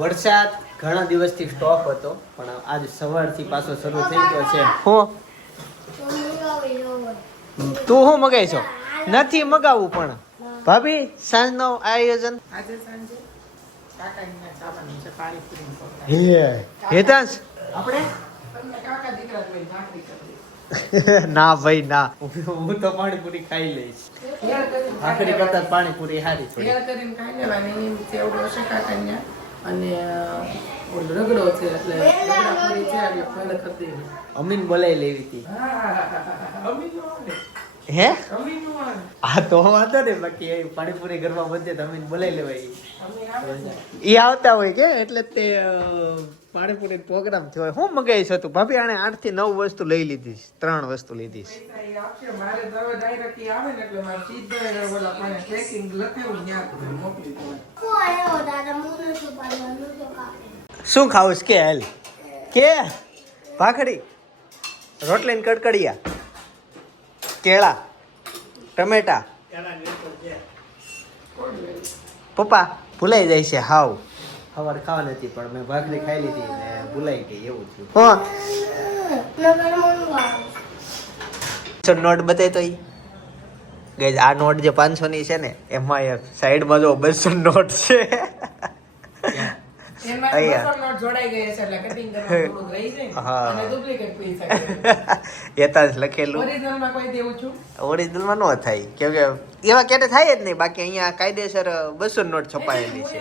વરસાદ ઘણા દિવસથી સ્ટોપ હતો પણ આજ સવારથી પાછો શરૂ થઈ ગયો છે. હું. તું શું મગાઈ છો? નથી મગાવવું પણ. ભાભી સાંજનો આયોજન? આજે સાંજે હેતાંશ? આપણે? ના ભાઈ ના. હું તો પાણીપુરી ખાઈ લઈશ. આખરી કરતા પાણીપુરી સારી થોડી. કરીને ખાઈ લેવાની અને ઓલો રગડો છે એટલે રગડા છે એટલે અમીન બોલાઈ લેવી હતી. હા, આ તો વાંધો ને બાકી પાણીપુરી ઘરમાં બનશે તો અમીન બોલાઈ લેવાય. એ આવતા હોય કે એટલે તે પાણીપુરી પ્રોગ્રામ થયો હું મગાવી છે તું ભાભી આને આઠથી નવ વસ્તુ લઈ લીધી છે. ત્રણ વસ્તુ લીધી. શું ખાવું છે કે હેલ? કે? ભાખરી? રોટલી ને કડકડિયા? કેળા? ટમેટા? પપ્પા ભૂલાઈ જાય છે. હાવ. સવાર ખાવાની હતી પણ મેં ભાખરી ખાઈ લીધી ને ભૂલાઈ ગઈ એવું થયું. હા. નોટ બતાય તો ઈ ગઈ આ નોટ જે પાંચસો ની છે ને એમાં સાઈડમાં જો બસો નોટ છે. ઓરિજિનલમાં નો થાય. કેમ કે એવા ક્યારે થાય જ નહીં. બાકી અહીંયા કાયદેસર બસો નોટ છપાયેલી છે.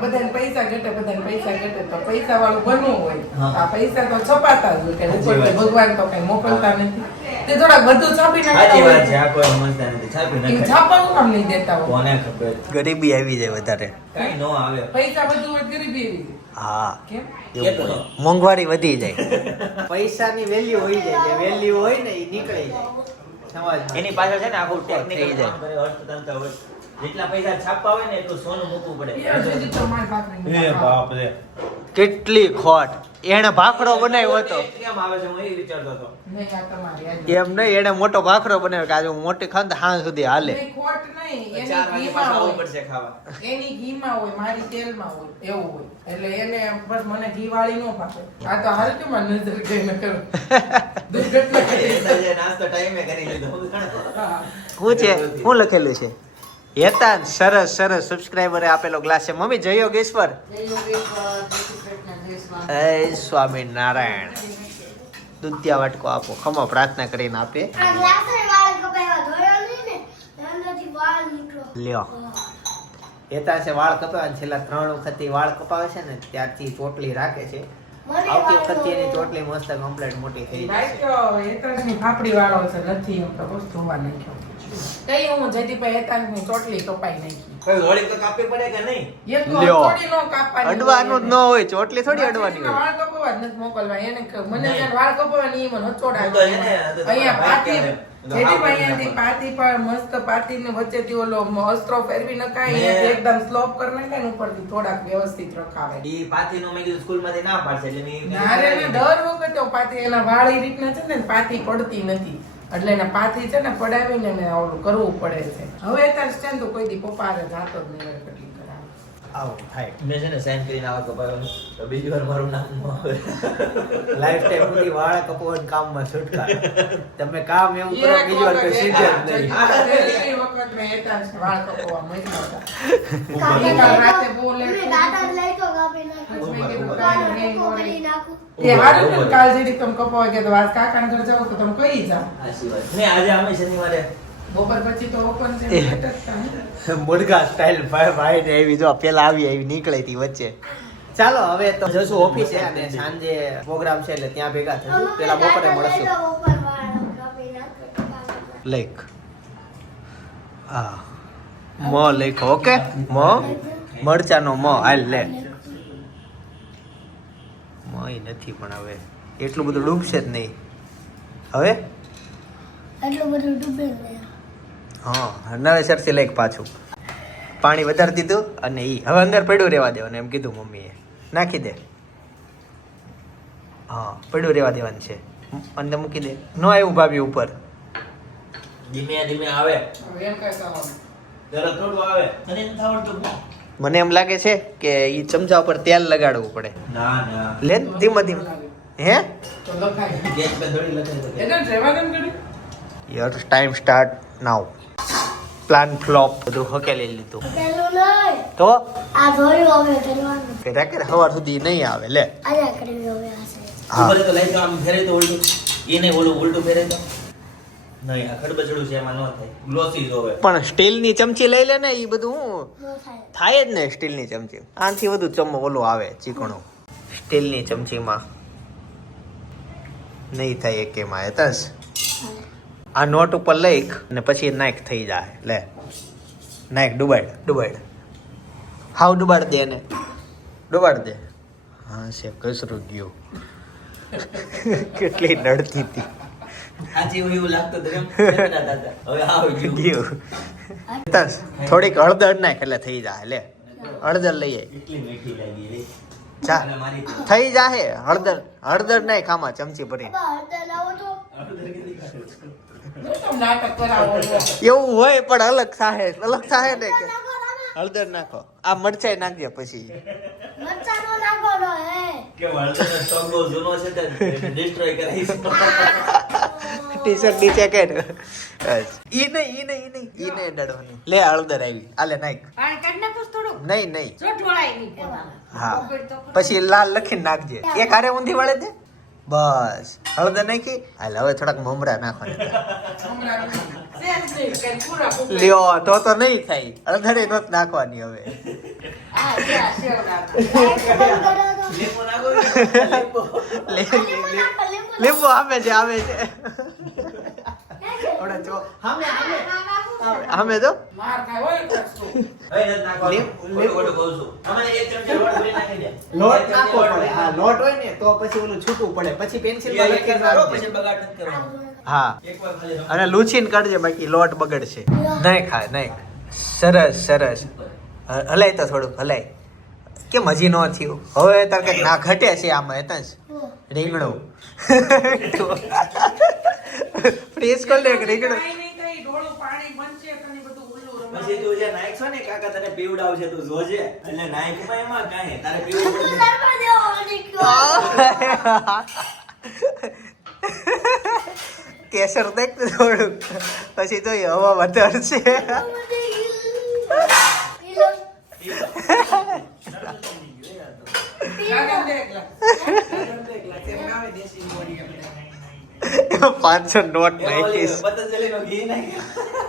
બધાને પૈસા ઘટે બધાને પૈસા ઘટે તો પૈસા વાળું બનવું હોય. આ પૈસા તો છપાતા જ હોય. ભગવાન તો કઈ મોકલતા નથી. તે થોડા બધું છાપી સાચી વાત છે આ કોઈ સમજતા નથી છાપી નાખે. છાપવાનું કામ નહીં દેતા હોય. કોને ખબર? ગરીબી આવી જાય વધારે. કઈ નો આવે. પૈસા બધું હોય ગરીબી એવી હા. કેમ? મોંઘવારી વધી જાય. પૈસાની વેલ્યુ હોય જાય જે વેલ્યુ હોય ને એ નીકળી જાય. એની પાછળ છે ને આખું થઈ ટેકનિકલ જાય. અર્થતંત્ર હોય. જેટલા પૈસા છાપવા હોય ને એટલું સોનું મૂકવું પડે. સુધી તો મારી ભાખરી એ બાપ રે. કેટલી ખોટ. એને ભાખરો બનાવ્યો હતો. કેમ આવે છે હું એ વિચારતો હતો. નહીં, આ તમારી આજે. એમ નહીં એને મોટો ભાખરો બનાવ્યો કે આજે હું મોટી ખાન તો હાં સુધી હાલે. નહીં, ખોટ નહીં, એની ઘીમાં હોય. ખાવા. એની ઘીમાં હોય મારી તેલમાં હોય એવું હોય. એટલે એને બસ મને ઘી વાળી ન ભાવે આ તો નજર ન કરું. દુર્ઘટના નાસ્તો ટાઈમે કરી લીધો. હા. છે? શું લખેલું છે? હેતા સરસ સરસ. સબસ્ક્રાઈબરે આપેલો ગ્લાસ છે. મમ્મી જય યોગેશ્વર. જય સ્વામી. નારાયણ દુધિયા વાટકો આપો. ખમો પ્રાર્થના કરીને આપે લ્યો. હેતા છે વાળ કપાવે છેલ્લા ત્રણ વખત વાળ કપાવે છે ને ત્યારથી ચોટલી રાખે છે. આવતી વખત એની ચોટલી મસ્ત કમ્પ્લીટ મોટી થઈ જાય તો ફાફડી વાળો છે. નથી એમ તો બસ ધોવા નાખ્યો કઈ હું જયદીપભાઈ હું ચોટલી કપાઈ નાખી કઈ હોળી તો કાપવી પડે કે નહીં એક તો લ્યો. નો કાપવાની અડવાનું જ ન હોય. ચોટલી થોડી અડવાની હોય વાળ કપવા જ નથી મોકલવા એને મને. વાળ કપાવવાની એ મને હચોડ અહીંયા તો એને- તો પાતી હા, અહીંયાથી પાતી ને વચ્ચે ઓલો અસ્ત્રો ફેરવી નખાય એકદમ સ્લોપ કરી નાખે ને ઉપરથી થોડાક વ્યવસ્થિત રખાવે. ઈ પાથીનું મેં કીધું સ્કૂલમાંથી ના પાડશે એટલે મેં ના રે ને દર વખતે પાતી એના વાળ રીતના છે ને પાતી પડતી નથી. એટલે એને પાતી છે ને પડાવીને ઓલું કરવું પડે છે. હવે અત્યારે છે ને તો કોઈ દી પપ્પા જાતો જ નહીં. આવું થાય મેં છે ને સાઈન કરીને આવા કપાયો તો બીજી વાર મારું નામ ન આવે લાઈફ ટાઈમ સુધી વાળ કપોવન કામમાં છૂટકા તમે કામ એવું કરો બીજી વાર કોઈ સીધે જ નહીં. વખત મેં હેતાંશને વાળ કપોવા મોકલ્યા હતા. ઈ કાલ રાતે બહુ late થઈ ગયું. એ હારું કાલ જેડી તમે કપાવા ગયા તો આજ કાકાને ઘર જાઓ તો તમે કઈ ને આજે અમે શનિવારે બપોર પછી તો ઓપન છે મુર્ગા સ્ટાઇલ ભાઈ ભાઈ ને એવી જો પેલા આવી આવી નીકળી હતી વચ્ચે. ચાલો હવે તો જશું ઓફિસે અને સાંજે પ્રોગ્રામ છે એટલે ત્યાં ભેગા થશું. પેલા બપોરે મળશું. લેખ. હા મ લેખ ઓકે? મ? મરચાનો મ. હાલ લે. મય નથી પણ હવે એટલું બધું ડૂબશે જ નહીં. હવે? એટલું બધું ડૂબે ને હા નવેસરથી લઈ પાછું. પાણી વધારી દીધું અને એ હવે અંદર પડ્યું રહેવા દેવાનું એમ કીધું મમ્મીએ. નાખી દે. હા પડ્યું રહેવા દેવાનું છે. અંદર મૂકી દે. ન આવ્યું ભાભી ઉપર. ધીમે ધીમે આવે. મને એમ લાગે છે કે એ ચમચા ઉપર તેલ લગાડવું પડે. ના ના. લે ધીમે ધીમે. હે. Your time start now plan flop બધું હકેલી લીધું. તો? આ જોયું હવે કરવાનું કે રાકે સવાર સુધી નહીં આવે લે. આજે કરી હવે આ હા. ઉપર તો લઈ તો આમ ફેરે તો ઉલટું. એને ઓલું ઉલટું ફેરે તો નહીં આ ખડબચડું છે એમાં ન થાય. ગ્લોસી જોવે પણ સ્ટીલની ચમચી લઈ લે ને એ બધું થાય. જ ને સ્ટીલની ચમચી. આનાથી વધુ ચમો ઓલો આવે ચીકણો. સ્ટીલની ચમચીમાં નહીં થાય એકેમાં હેતસ આ નોટ ઉપર લઈક અને પછી નાયક થઈ જાય. લે. નાયક ડુબાડ ડુબાડ હાવ ડુબાડ દે એને. ડુબાડ દે. હા છે કસરું ગયું. કેટલી નડતી હતી. સાચી એવું લાગતું. હવે થોડીક હળદર નાખ એટલે થઈ જાય લે. હળદર લઈએ. થઈ જાહે. હળદર હળદર નાખ આમાં ચમચી ભરીને. હળદર લાવો તો. છે? એવો. હોય પણ અલગ સાહે અલગ સાહે ને કે? હળદર નાખો. આ મરચાઈ નાખજે પછી. છે. ટી શર્ટ નીચે કે ઈ નહીં ઈ નહીં ઈ નહીં ઈ નહીં ડડવાની લે હળદર આવી. આલે નાખ. પાણી કાઢી નાખું થોડું નહીં નહીં. હા. પછી લાલ લખીને નાખજે. એક હારે ઊંધી વળે દે? બસ. હળદર નાખી. હાલ હવે થોડાક મમરા નાખવાના. લ્યો તો તો નહીં થાય. હળદરે નત નાખવાની હવે. લીંબુ આવે છે આવે છે. હમણાં જો. એક ચમચી લોટ નાખી પડે. હા લોટ હોય ને તો પછી ઓલું છૂટું પડે. પછી પેન્સિલ બગાડ હા. એકવાર ખાલી રમો. અને લૂછીને કાઢજે બાકી લોટ બગડશે. નહીં ખાય નહીં સરસ સરસ. હલાય તો થોડુંક હલાય. કેમ હજી ન થયું? હવે તાર કંઈક ના ઘટે છે આમાં જ. રીંગણું. ફ્રીઝ કરી દે રીંગણું કાંઈ નહીં થાય, ડોળું પાણી બનશે તો ને બધું ઉલ્લું રમાડે. પછી તું જે નાખશો ને કાકા તને પીવડાવશે તું જોજે એટલે નાખમાં એમાં કાંઈ તારે પીવડાવ? કેસર દેખ ને થોડુંક પછી તો એ હવા વધારશે છે ગીલું. ગાગર દે એકલા. ગાગર દે એકલા. કેમ આવે દેશી બોડી પાંચસો નોટ નાખીશ.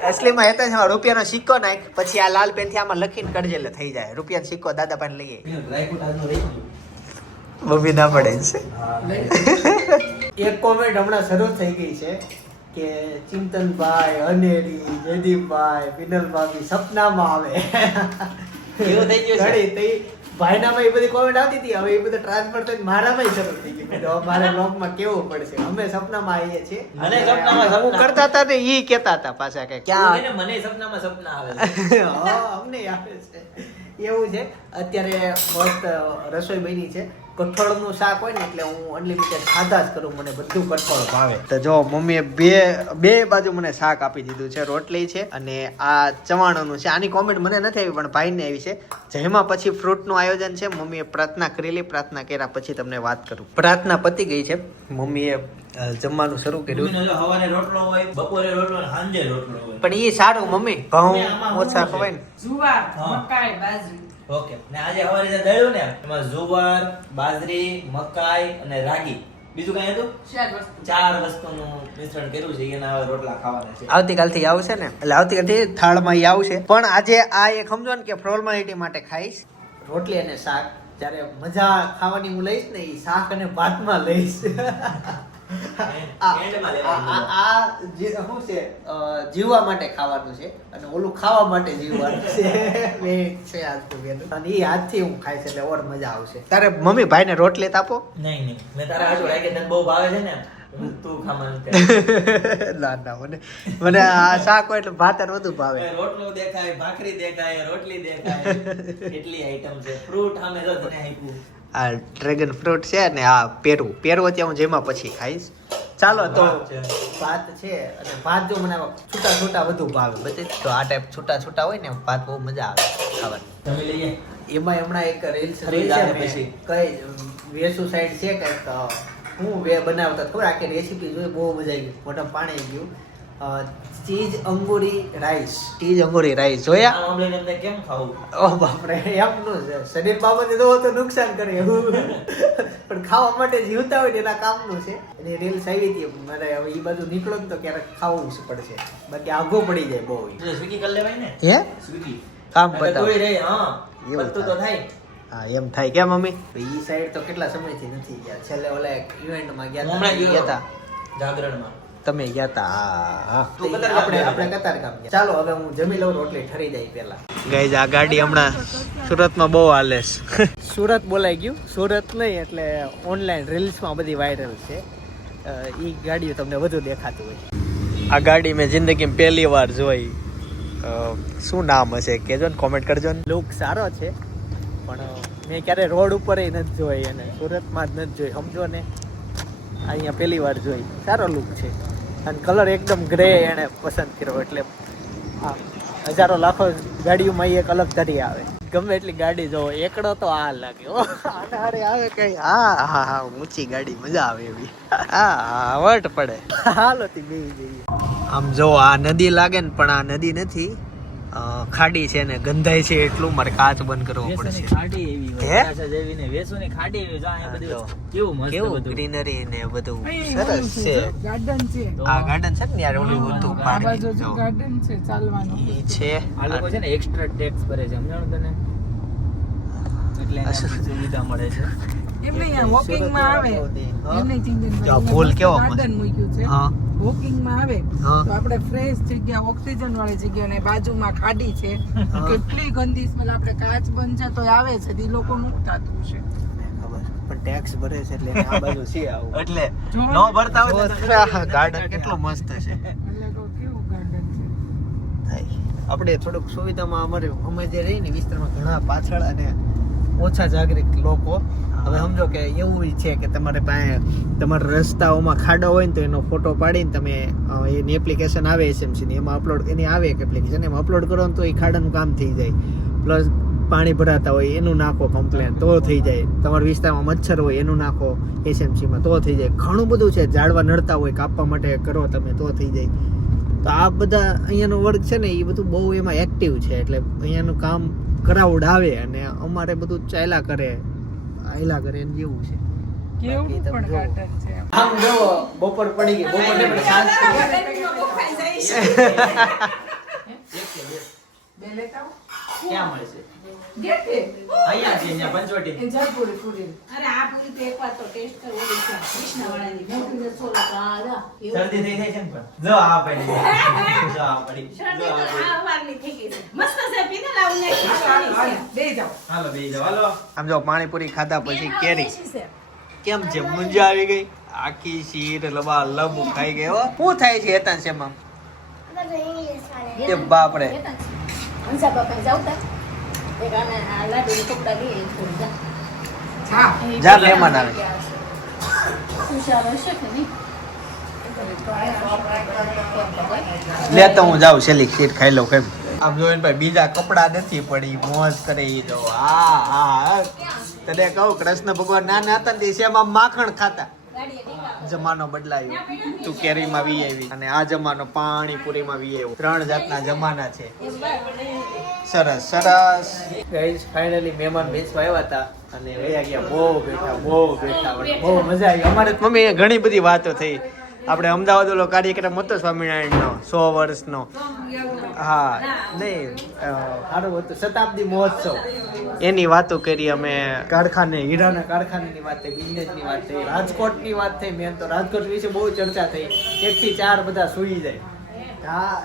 અસલીમાં હેતા છે રૂપિયાનો સિક્કો નાખ પછી આ લાલ પેનથી આમાં લખીને કરજે એટલે થઈ જાય રૂપિયાનો સિક્કો દાદા પાસે લઈએ. મમ્મી ના પડે છે એક કોમેન્ટ હમણાં શરૂ થઈ ગઈ છે કે ચિંતનભાઈ અનેરી જયદીપભાઈ ભાભી સપનામાં આવે એવું થઈ ગયું છે? ભાઈનામાં એ બધી કોમેન્ટ આવતી હતી. હવે એ બધું ટ્રાન્સફર થઈને મારામાં શરૂ થઈ ગયું. હવે મારે બ્લોગમાં કેવું પડશે? અમે સપનામાં આવીએ છીએ. અને સપનામાં હું સપના. કરતા હતા ને ઈ કહેતા હતા પાછા કે ક્યાં મને સપનામાં સપના આવે છે. હા, અમને આવે છે. એવું છે. અત્યારે મસ્ત રસોઈ બની છે. કઠોળનું શાક હોય ને એટલે હું અનલિમિટેડ ખાધા જ કરું મને બધું કઠોળ ભાવે. તો જો મમ્મીએ બે બે બાજુ મને શાક આપી દીધું છે રોટલી છે અને આ ચવાણોનું છે. આની કોમેન્ટ મને નથી આવી પણ ભાઈને આવી છે. જેમાં પછી ફ્રૂટનું આયોજન છે મમ્મીએ પ્રાર્થના કરેલી પ્રાર્થના કર્યા પછી તમને વાત કરું. પ્રાર્થના પતી ગઈ છે. મમ્મીએ જમવાનું શરૂ કર્યું. સવારે રોટલો હોય બપોરે રોટલો સાંજે રોટલો હોય. પણ એ સારું મમ્મી. ઘઉં ઓછા ખવાય ને. જુવાર મકાઈ બાજરી. ઓકે. ને આજે સવારે જે દળ્યું ને એમાં જુવાર બાજરી મકાઈ અને રાગી. બીજું કઈ હતું? ચાર વસ્તુ. ચાર વસ્તુનું મિશ્રણ કર્યું છે. એના હવે રોટલા ખાવાના છે. આવતીકાલથી આવશે ને? એટલે આવતીકાલથી થાળમાં આવશે. પણ આજે આ એક સમજો ને કે ફોર્માલિટી માટે ખાઈશ. રોટલી અને શાક. જ્યારે મજા ખાવાની હું લઈશ ને એ શાક અને ભાતમાં લઈશ. આ જે શું છે? જીવવા માટે ખાવાનું છે. અને ઓલું ખાવા માટે જીવવાનું છે. છે આજ અને એ હાથથી હું ખાઈશ એટલે ઓર મજા આવશે. તારે મમ્મી ભાઈને રોટલી તાપો નહીં નહીં. મેં તારા હાજુ કે તને બહુ ભાવે છે ને તું ખાવાનું ના ના મને મને આ શાક હોય એટલે ભાત વધુ ભાવે. રોટલો દેખાય ભાખરી દેખાય રોટલી દેખાય. એટલી આઈટમ છે. ફ્રૂટ આપ્યું. આ ડ્રેગન ફ્રૂટ છે ને આ પેરું. પેરું અત્યારે હું જેમાં પછી ખાઈશ. ચાલો તો ભાત છે. અને ભાત જો મને છૂટા છૂટા વધુ ભાવે. બધે તો આ ટાઈપ છૂટા છૂટા હોય ને ભાત બહુ મજા આવે ખાવાની. એમાં હમણાં એક રીલ્સ ખરીદ આવે પછી. કઈ વેસુ સાઈડ છે કંઈક હું વે બનાવતા ખબર આખી રેસીપી જોઈ બહુ મજા આવી ગઈ. મોટા પાણી ગયું. ચીઝ અંગુરી રાઈસ. ચીઝ અંગુરી રાઈસ જોયા? આ આમ લઈને કેમ ખાવું? ઓ બાપરે એમનું છે. શરીર બાબતે તો તો નુકસાન કરે એવું. પણ ખાવા માટે જીવતા હોય એના કામનું છે. અને રીલ્સ આવી હતી મારે હવે એ બાજુ નીકળો તો ક્યારેક ખાવું જ પડશે. બાકી આઘો પડી જાય બહુ. સ્વીગી કરી લેવાય ને? હે? સ્વીગી. કામ બતાવ. તોય હા. એવું તો થાય. હા એમ થાય. કે મમ્મી? ઈ સાઈડ તો કેટલા સમયથી નથી ગયા. છેલ્લે ઓલા ઇવેન્ટમાં ગયા હમણાં હતા. ગયા હતા. જાગરણમાં. તમે ગયા તું આપણે આપણે હતો. કતારગામ ગયા. ચાલો હવે હું જમી લઉં રોટલી ઠરી જાય પેલા ગાઈઝ આ ગાડી હમણાં સુરતમાં બહુ હાલે છે. સુરત બોલાઈ ગયું. સુરત નહીં એટલે ઓનલાઈન રીલ્સમાં બધી વાયરલ છે. એ ગાડીઓ તમને વધુ દેખાતું હોય. આ ગાડી મેં જિંદગીમાં પહેલી વાર જોઈ. શું નામ હશે? કહેજો ને કોમેન્ટ કરજો ને. લુક સારો છે પણ મેં ક્યારે રોડ ઉપર નથી જોઈ અને સુરતમાં જ નથી જોઈ. સમજો ને અહીંયા પહેલી વાર જોઈ. સારો લુક છે. અને કલર એકદમ ગ્રે એણે પસંદ કર્યો એટલે હજારો લાખો ગાડીઓમાં એક અલગ તરી આવે. ગમે એટલી ગાડી જોવો, એકડો તો આ લાગે. ઓ આને આવે કઈ? હા હા હા, ઊંચી ગાડી, મજા આવે એવી. હા હા, વટ પડે. હાલો તી બે જઈએ. આમ જો આ નદી લાગે ને, પણ આ નદી નથી. ખાડી છે ને ગંધાય છે એટલું મારે કાચ બંધ કરવો પડશે. ખાડી એવી હે? હોય રાજા જેવી ને વેસુની ખાડી એવી જો અહીંયા હા, જો. બધું કેવું મસ્ત કેવું ગ્રીનરી ને બધું? સરસ છે ગાર્ડન છે. આ ગાર્ડન છે ને યાર ઓલું હતું આ આ બાજુ પાર્કિંગ જો ગાર્ડન છે ચાલવાનું. ઈ છે. આ લોકો છે ને એક્સ્ટ્રા ટેક્સ ભરે છે સમજાણું તને? એટલે સુવિધા મળે છે. એમને અહીંયા વોકિંગમાં આવે. એમને ચિંતન જો ફૂલ કેવો મસ્ત. ગાર્ડન મૂક્યું છે. હા. વોકિંગમાં આવે તો આપણે ફ્રેશ જગ્યા ઓક્સિજન વાળી જગ્યા ને બાજુમાં ખાડી છે. કેટલી ગંદી સ્મેલ આપણે કાચ બંધ છે તો આવે છે એ લોકોનું થતું છે ખબર. પણ ટેક્સ ભરે છે એટલે આ બાજુ છે આવું. એટલે. નો ભરતા હોય તો ગાર્ડન કેટલો મસ્ત છે. એટલે કેવું ગાર્ડન છે? આપણે થોડુંક સુવિધામાં અમારે અમે જે રહીએ ને વિસ્તારમાં ઘણા પાછળ અને ઓછા જાગૃત લોકો. હવે સમજો કે એવું છે કે તમારે પાસે તમારા રસ્તાઓમાં ખાડો હોય ને તો એનો ફોટો પાડીને તમે એની એપ્લિકેશન આવે એસએમસી ની. એમાં અપલોડ એની આવે એક એપ્લિકેશન એમાં અપલોડ કરો ને તો એ ખાડાનું કામ થઈ જાય. પ્લસ પાણી ભરાતા હોય એનું નાખો કમ્પ્લેન તો થઈ જાય. તમારા વિસ્તારમાં મચ્છર હોય એનું નાખો એસએમસીમાં તો થઈ જાય. ઘણું બધું છે. ઝાડવા નડતા હોય કાપવા માટે કરો તમે તો થઈ જાય. તો આ બધા અહીંયાનો વર્ગ છે ને એ બધું બહુ એમાં એક્ટિવ છે. એટલે અહીંયાનું કામ કરાવડ આવે અને અમારે બધું ચાલ્યા કરે. આયલા કરે એમ જેવું છે. કેવું? પણ ગાર્ડન છે. આમ જો બપોર પડી ગઈ બપોર ને સાંજ બે લેતા ક્યાં મળે છે? ગેટે. અહીંયા છે અહીંયા પંચવટી. એ પૂરી. અરે આ પૂરી તો એકવાર તો ટેસ્ટ કરવો જ છે કૃષ્ણવાળાની મોટી ને સોલો તો આ જા. એવું. શરદી થઈ જાય છે ને પણ. જો આ પડી. જો આ પડી. શરદી તો આ આ વારની થઈ ગઈ છે. મસ્ત છે પીને લાવું ને હાલો, હાલો, બે જાઓ. હાલો બેહી જાઓ. હાલો. આમ જો પાણીપુરી ખાધા પછી કેરી. કેમ છે? મુંજા આવી ગઈ? આખી શીર લબા લબ ખાઈ ગઈ હો. શું થાય છે હેતાન છે એમાં ઇંગ્લિશ વાળે એ બાપ હંસા બાપા જાવ તા. જા. મહેમાન આવે. લે તો હું જાઉં છેલ્લી ખીર ખાઈ લઉં કેમ? આમ જોઈને ભાઈ બીજા કપડા નથી પડી મોજ કરે ઈ જો આ આ તને કહું કૃષ્ણ ભગવાન નાના હતા ને તે શેમાં માખણ ખાતા. જમાનો બદલાયો. તું કેરીમાં વી આવી અને આ જમાનો પાણીપુરીમાં વી આવ્યો ત્રણ જાતના જમાના છે. સરસ સરસ. ગાઈસ ફાઇનલી મહેમાન બેસવા આવ્યા હતા અને વયા ગયા. બહુ બેઠા બહુ બેઠા. બહુ મજા આવી. અમારે મમ્મી ઘણી બધી વાતો થઈ. આપણે અમદાવાદ ઓલો કાર્યક્રમ હતો સ્વામિનારાયણનો, સો વર્ષનો. હા, નહીં સારું હતું, શતાબ્દી મહોત્સવ. એની વાતો કરી અમે કારખાને, હીરાના કારખાનેની વાત થઈ બિઝનેસની વાત થઈ, રાજકોટની વાત થઈ મેન તો રાજકોટ વિશે બહુ ચર્ચા થઈ. એક થી ચાર બધા સુઈ જાય. હા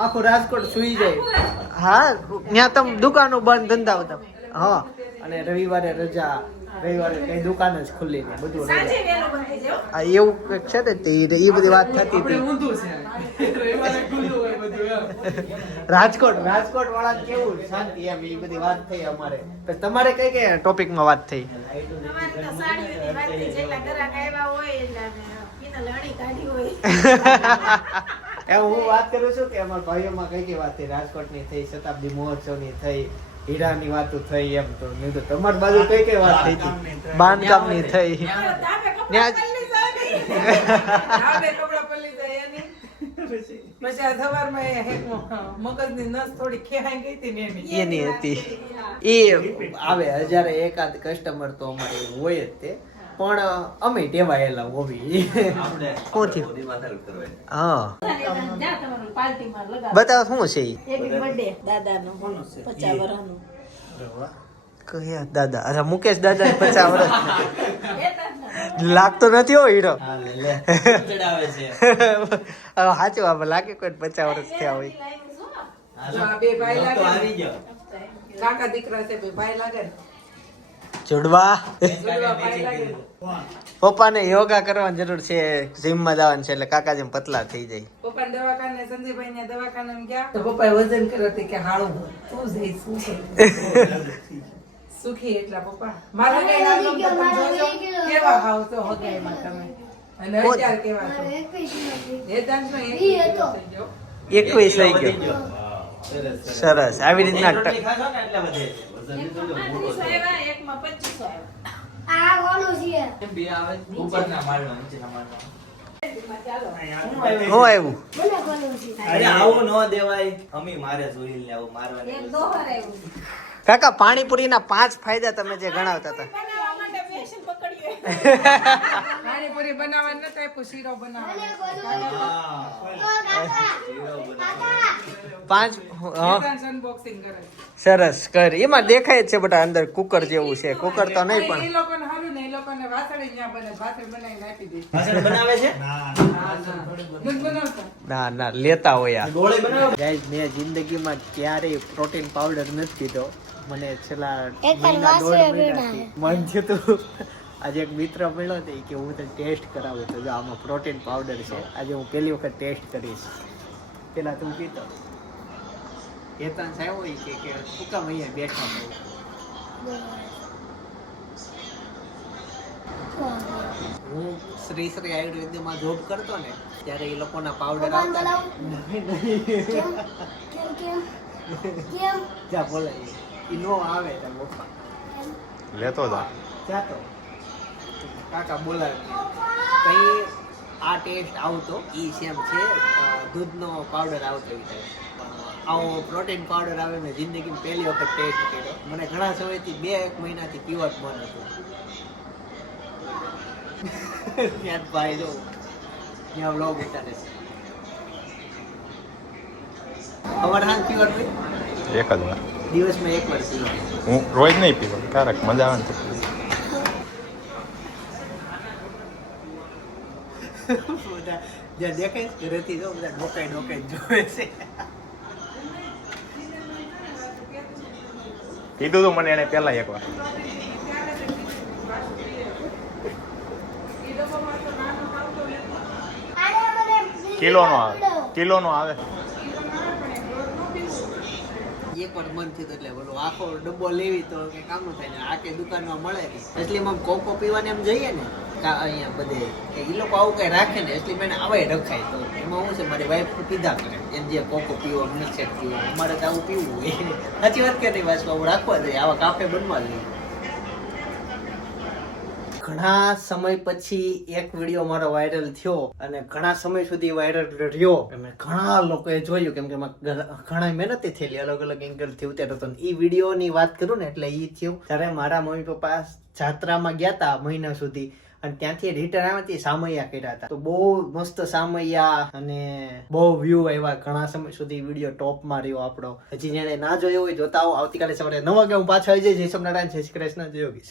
આખું રાજકોટ સુઈ જાય. હા, ત્યાં તમે દુકાનો બંધ, ધંધા હતા હા, અને રવિવારે રજા. રવિવારે કઈ દુકાન જ ખુલ્લી ને બધું આ એવું કંઈક છે ને તે એ બધી વાત થતી હતી. ઊંધું છે. રવિવારે ખુલ્લું હોય બધું એમ. રાજકોટ. રાજકોટ વાળા કેવું શાંતિ એમ એ બધી વાત થઈ અમારે. તો તમારે કઈ કઈ ટોપિકમાં વાત થઈ હું વાત કરું છું કે અમારા ભાઈઓમાં કઈ કઈ વાત થઈ? રાજકોટની થઈ શતાબ્દી મહોત્સવની થઈ હીરાની વાતો થઈ એમ તો મેં તો તમારી બાજુ કઈ કઈ વાત થઈ? હતી બાંધકામની થઈ. એની. હતી એ આવે હજારે એકાદ કસ્ટમર તો અમારે હોય જ તે. પણ અમે ટેવાયેલા હોવી. આપણે કરવાની. હા. બતાવો શું છે ઈ? હેપી બર્થડે દાદાનો. પચાસ વર્ષનો. કયા દાદા? અરે મુકેશ દાદા પચાસ વર્ષ. લાગતો નથી હો હીરો. સાચું આમાં લાગે કોઈ પચાસ વર્ષ થયા હોય. કાકા દીકરા છે ભાઈ લાગે ને. જોડવા. ને. પપ્પાને યોગા કરવાની જરૂર છે. જીમમાં જવાનું છે એટલે કાકા જેમ પતલા થઈ જાય. પપ્પા દવાખાને સંજયભાઈ ને દવાખાને ગયા. તો પપ્પાએ વજન કર્યો તે કે હાળું તું જઈ શું સુખી એટલા પપ્પા. મારા કઈ નામ જોજો. કેવા હાવ તો હગાઈમાં તમે? અને અત્યારે કેવા છો? એ. થઈ ગયો. એકવીસ થઈ ગયો. સરસ, સરસ. સરસ. આવી રીતના એક પાણીપુરી ને એટલે વધે છે. વજન તો જો મોટો છે. એકમાં પચીસો આવ્યા આ કોનું છે એમ બે આવે છે. ઉપરના માળનો, નીચેના માળનો. હું આવ્યું મને કોનું છે અરે આવું ન દેવાય અમી મારે જોઈ લે આવું મારવાની એક વસ્તુ. દોહર આવ્યું કાકા પાણીપુરીના પાંચ ફાયદા તમે જે ગણાવતા હતા બનાવવા માટે પેશન પકડ્યું પાણીપુરી બનાવવા નથી આપ્યું શીરો પાંચ હા, અનબોક્સિંગ કરે સરસ કર. એમાં દેખાય જ છે બટા અંદર કુકર જેવું છે. કુકર તો નહીં એ પણ લોકોને સારું ને એ લોકોને વાસળી ત્યાં બને ભાખરી બનાવીને આપી દે. ભાષણ બનાવે છે? ના ના. લેતા હોય ગોળી ગાઈઝ મેં જિંદગીમાં ક્યારેય પ્રોટીન પાવડર નથી પીધો. મને છેલ્લા મહિના દોઢ મહિનાથી મન થયું આજે એક મિત્ર મળ્યો હતો કે હું તને ટેસ્ટ કરાવું. તો જો આમાં પ્રોટીન પાવડર છે. આજે હું પહેલી વખત ટેસ્ટ કરીશ. પેલા તું પીતો હેતાંશ સાહેબ હોય કે કે શું કામ અહીંયા બેઠા હું શ્રી શ્રી આયુર્વેદમાં જોબ કરતો ને ત્યારે એ લોકોના પાવડર આવતા નહીં, નહીં. કેમ? કેમ કેમ? કેમ? ત્યાં બોલાય. એ નો આવે ત્યાં પપ્પા. લેતો હતા જાતો. કાકા બોલાવે. કઈ આ ટેસ્ટ આવતો. એ સેમ છે. દૂધનો પાવડર આવતો એ. પણ આવો પ્રોટીન પાવડર આવે મેં જિંદગીમાં પહેલી વખત ટેસ્ટ કર્યો. મને ઘણા સમયથી બે એક મહિનાથી પીવા જ મન હતું. ત્યાં ભાઈ જો ત્યાં વ્લોગ ઉતારે છે. અમારે હાથ પીવા એક જ વાર. દિવસમાં એક વાર પીવા હું રોજ નહીં પીવો ક્યારેક મજા આવે ને તો પીવું. બધા. જ્યાં દેખાય છે ઘરેથી જો બધા ડોકાઈ ડોકાઈ જોવે છે. કીધું તું મને એને પહેલા એક વાર. આને મને બીજી કિલોનો આવે. કિલોનો આવે. એક વાર મન થયું એટલે બોલો આખો ડબ્બો લેવી તો કે કામનું થાય ને આ કે દુકાનમાં મળે એટલે કોકો પીવાને એમ જઈએ ને અહીંયા બધે કે એ લોકો આવું કઈ રાખે ને એટલે મેં આવે રખાય તો. એમાં શું છે, મારી વાઈફ પીધા કરે. એમ જે કોકો પીવો મિલ્કશેક પીવો, અમારે તો આવું પીવું હોય. સાચી વાત કે નહીં વાંચવા આવું રાખવા જોઈએ આવા કાફે બનવા જોઈએ ઘણા સમય પછી એક વીડિયો મારો વાયરલ થયો અને ઘણા સમય સુધી વાયરલ રહ્યો. અને ઘણા લોકોએ જોયું, કેમ કે ઘણા મહેનત થયેલી અલગ અલગ એંગલથી ઉતાર્યો હતો. એ વિડીયોની વાત કરું ને એટલે એ થયું. ત્યારે મારા મમ્મી પપ્પા જાત્રામાં ગયા હતા મહિના સુધી. અને ત્યાંથી રિટર્ન આવ્યા ત્યાં સામૈયા કર્યા હતા. તો બહુ મસ્ત સામૈયા અને બહુ વ્યૂ આવ્યા. ઘણા સમય સુધી વીડિયો ટોપમાં રહ્યો આપણો. હજી જેને ના જોયો હોય જોતા આવો. આવતીકાલે સવારે નવ વાગે હું પાછો આવી જઈશ. જય સોમનારાયણ જય શ્રી કૃષ્ણ, જય યોગીશ